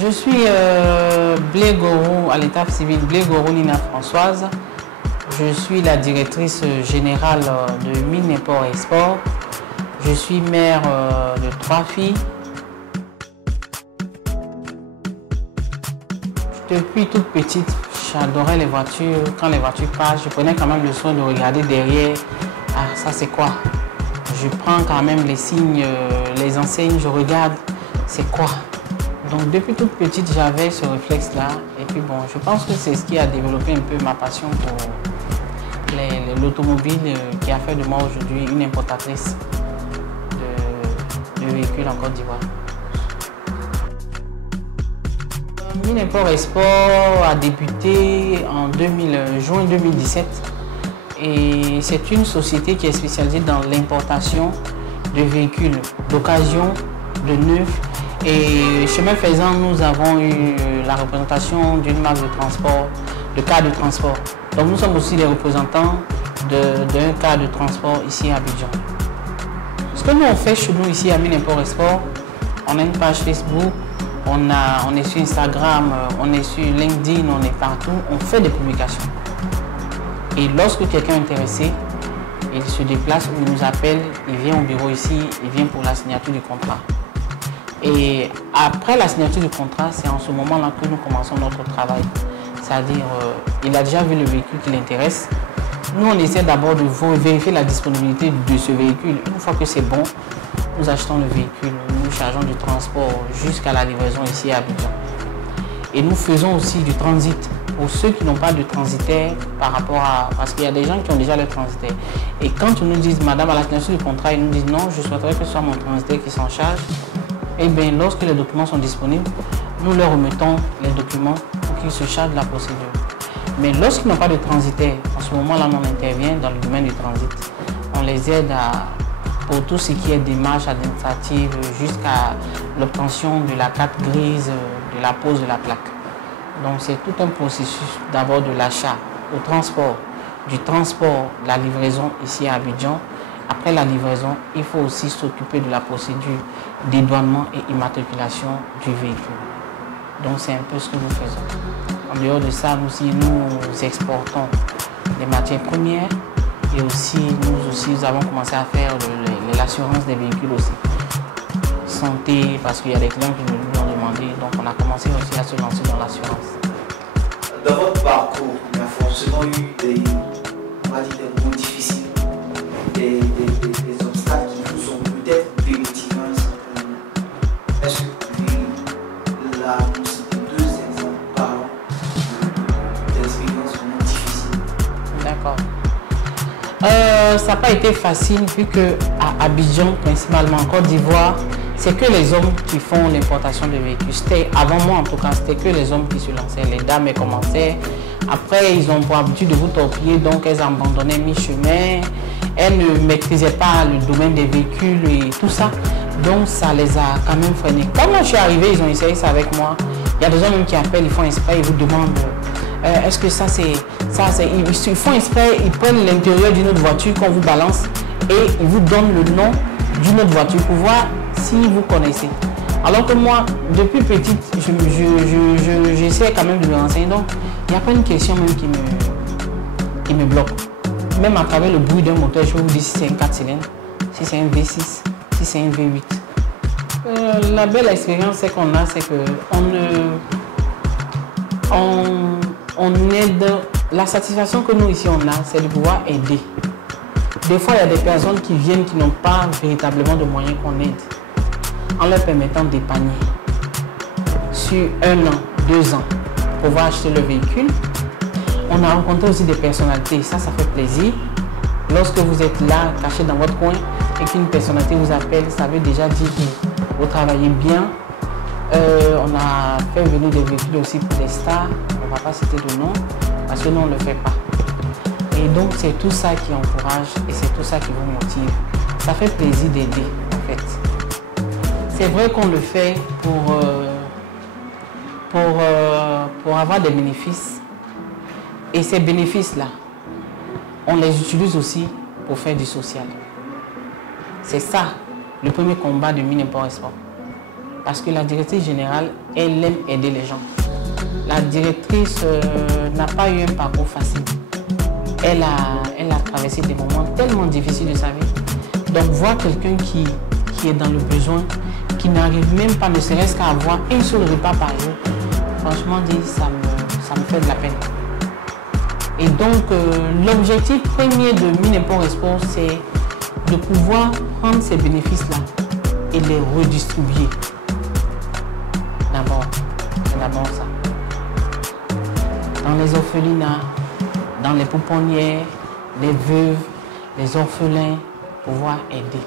Je suis Blé Goro à l'état civil, Blé Goro Nina Françoise. Je suis la directrice générale de Mines Import Export. Je suis mère de 3 filles. Depuis toute petite, j'adorais les voitures. Quand les voitures passent, je prenais quand même le soin de regarder derrière. Ah, ça c'est quoi? Je prends quand même les signes, les enseignes, je regarde, c'est quoi? Donc depuis toute petite, j'avais ce réflexe-là. Et puis bon, je pense que c'est ce qui a développé un peu ma passion pour l'automobile, qui a fait de moi aujourd'hui une importatrice de véhicules en Côte d'Ivoire. Mines Import Export a débuté en juin 2017 et c'est une société qui est spécialisée dans l'importation de véhicules d'occasion, de neufs, et chemin faisant, nous avons eu la représentation d'une marque de transport, de car de transport. Donc nous sommes aussi les représentants d'un car de transport ici à Abidjan. Ce que nous on fait chez nous ici à Mines Import Export, on a une page Facebook, on est sur Instagram, on est sur LinkedIn, on est partout, on fait des publications. Et lorsque quelqu'un est intéressé, il se déplace ou il nous appelle, il vient au bureau ici, il vient pour la signature du contrat. Et après la signature du contrat, c'est en ce moment-là que nous commençons notre travail. C'est-à-dire, il a déjà vu le véhicule qui l'intéresse. Nous, on essaie d'abord de vérifier la disponibilité de ce véhicule. Une fois que c'est bon, nous achetons le véhicule, nous chargeons du transport jusqu'à la livraison ici à Abidjan. Et nous faisons aussi du transit pour ceux qui n'ont pas de transitaire par rapport à... Parce qu'il y a des gens qui ont déjà le transitaire. Et quand ils nous disent, madame, à la signature du contrat, ils nous disent non, je souhaiterais que ce soit mon transitaire qui s'en charge. Et bien, lorsque les documents sont disponibles, nous leur remettons les documents pour qu'ils se chargent de la procédure. Mais lorsqu'ils n'ont pas de transitaire, en ce moment-là, on intervient dans le domaine du transit. On les aide pour tout ce qui est démarche administrative jusqu'à l'obtention de la carte grise, de la pose de la plaque. Donc c'est tout un processus d'abord de l'achat au transport, du transport, la livraison ici à Abidjan. Après la livraison, il faut aussi s'occuper de la procédure dédouanement et immatriculation du véhicule. Donc c'est un peu ce que nous faisons. En dehors de ça, nous exportons des matières premières et aussi nous avons commencé à faire l'assurance des véhicules aussi. Santé, parce qu'il y a des clients qui nous ont demandé, donc on a commencé aussi à se lancer dans l'assurance. Dans votre parcours, il y a forcément eu des mots difficiles, des obstacles qui vous ont peut-être démotivé. Est-ce que vous pouvez nous citer 2 exemples par an d'expériences vraiment difficiles? D'accord. Ça n'a pas été facile vu qu'à Abidjan, principalement en Côte d'Ivoire, c'est que les hommes qui font l'importation de véhicules. Avant moi en tout cas, c'était que les hommes qui se lançaient. Les dames elles commençaient. Après, ils ont pour habitude de vous torpiller, donc elles abandonnaient mi-chemin. Elles ne maîtrisaient pas le domaine des véhicules et tout ça. Donc ça les a quand même freinés. Quand moi je suis arrivé, ils ont essayé ça avec moi. Il y a des gens même qui appellent, ils font exprès, ils vous demandent est-ce que ça c'est... Ils font exprès, ils prennent l'intérieur d'une autre voiture qu'on vous balance et ils vous donnent le nom d'une autre voiture pour voir si vous connaissez. Alors que moi, depuis petite, j'essaie quand même de me renseigner. Donc, il n'y a pas une question même qui me bloque. Même à travers le bruit d'un moteur, je peux vous dire si c'est un 4 cylindres, si c'est un V6, si c'est un V8. La belle expérience qu'on a, c'est qu'on aide. La satisfaction que nous ici on a, c'est de pouvoir aider. Des fois, il y a des personnes qui viennent qui n'ont pas véritablement de moyens qu'on aide, en leur permettant d'épargner sur 1 an, 2 ans, pour pouvoir acheter le véhicule. On a rencontré aussi des personnalités, ça fait plaisir. Lorsque vous êtes là, caché dans votre coin, et qu'une personnalité vous appelle, ça veut déjà dire que vous travaillez bien. On a fait venir des véhicules aussi pour des stars, on ne va pas citer de nom, parce que nous on ne le fait pas. Et donc c'est tout ça qui encourage et c'est tout ça qui vous motive. Ça fait plaisir d'aider en fait. C'est vrai qu'on le fait pour avoir des bénéfices. Et ces bénéfices-là, on les utilise aussi pour faire du social. C'est ça le premier combat de Mines Import Export. Parce que la directrice générale, elle aime aider les gens. La directrice n'a pas eu un parcours facile. Elle a traversé des moments tellement difficiles de sa vie. Donc voir quelqu'un qui est dans le besoin, qui n'arrive même pas, ne serait-ce qu'à avoir un seul repas par jour, franchement dit, ça me fait de la peine. Et donc l'objectif premier de Minimport Export, c'est de pouvoir prendre ces bénéfices-là et les redistribuer. D'abord ça. Dans les orphelinats, dans les pouponnières, les veuves, les orphelins, pouvoir aider.